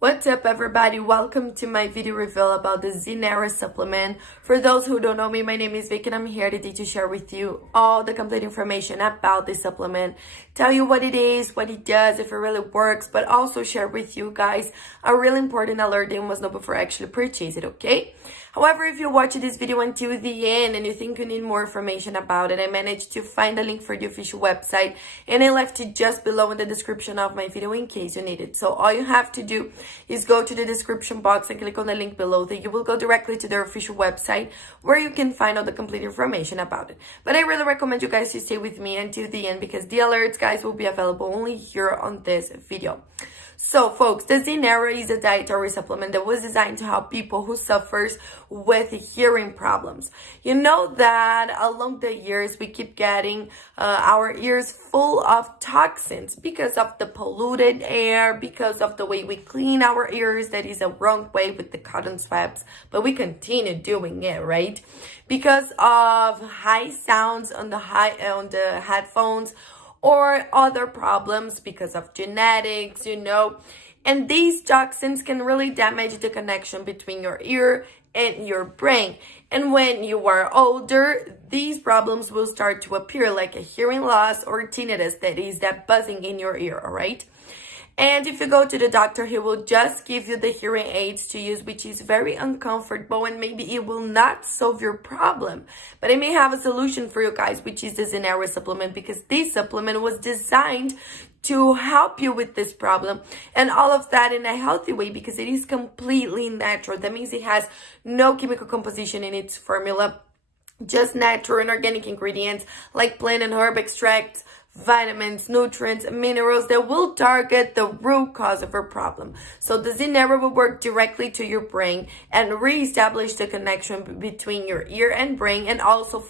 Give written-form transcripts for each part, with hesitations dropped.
What's up, everybody? Welcome to my video reveal about the Zeneara supplement. For those who don't know me, my name is Vic and I'm here today to share with you all the complete information about this supplement, tell you what it is, what it does, if it really works, but also share with you guys a really important alert that you must know before I actually purchase it, okay? However, if you watch this video until the end and you think you need more information about it, I managed to find a link for the official website and I left it just below in the description of my video in case you need it. So all you have to do is go to the description box and click on the link below that you will go directly to their official website where you can find all the complete information about it. But I really recommend you guys to stay with me until the end because the alerts, guys, will be available only here on this video. So, folks, the Zeneara is a dietary supplement that was designed to help people who suffers with hearing problems. You know that along the years, we keep getting our ears full of toxins because of the polluted air, because of the way we clean our ears. That is a wrong way with the cotton swabs, but we continue doing it, right? Because of high sounds on the headphones, or other problems because of genetics, and these toxins can really damage the connection between your ear and your brain. And when you are older, these problems will start to appear like a hearing loss or tinnitus, that is that buzzing in your ear, all right? And if you go to the doctor, he will just give you the hearing aids to use, which is very uncomfortable and maybe it will not solve your problem. But I may have a solution for you guys, which is the Zeneara supplement, because this supplement was designed to help you with this problem and all of that in a healthy way because it is completely natural. That means it has no chemical composition in its formula, just natural and organic ingredients like plant and herb extracts, vitamins, nutrients, minerals that will target the root cause of your problem. So the Zeneara will work directly to your brain and reestablish the connection between your ear and brain and also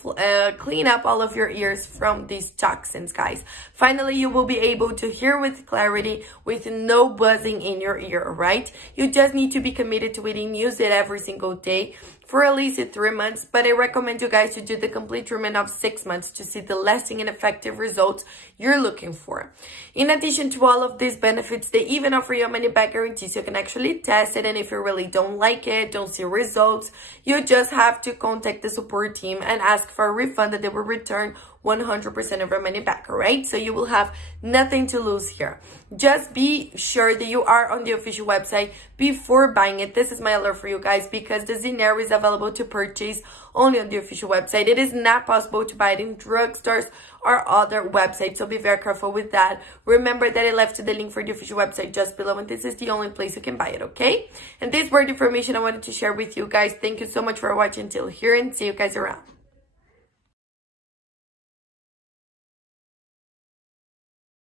clean up all of your ears from these toxins, guys. Finally, you will be able to hear with clarity with no buzzing in your ear, right? You just need to be committed to it and use it every single day for at least 3 months, but I recommend you guys to do the complete treatment of 6 months to see the lasting and effective results you're looking for. In addition to all of these benefits, they even offer you a money-back guarantee, so you can actually test it, and if you really don't like it, don't see results, you just have to contact the support team and ask for a refund that they will return 100% of your money back, all right? So you will have nothing to lose here. Just be sure that you are on the official website before buying it. This is my alert for you guys because the Zeneara is available to purchase only on the official website. It is not possible to buy it in drugstores or other websites, so be very careful with that. Remember that I left the link for the official website just below, and this is the only place you can buy it, okay? And this were the information I wanted to share with you guys. Thank you so much for watching till here, and see you guys around.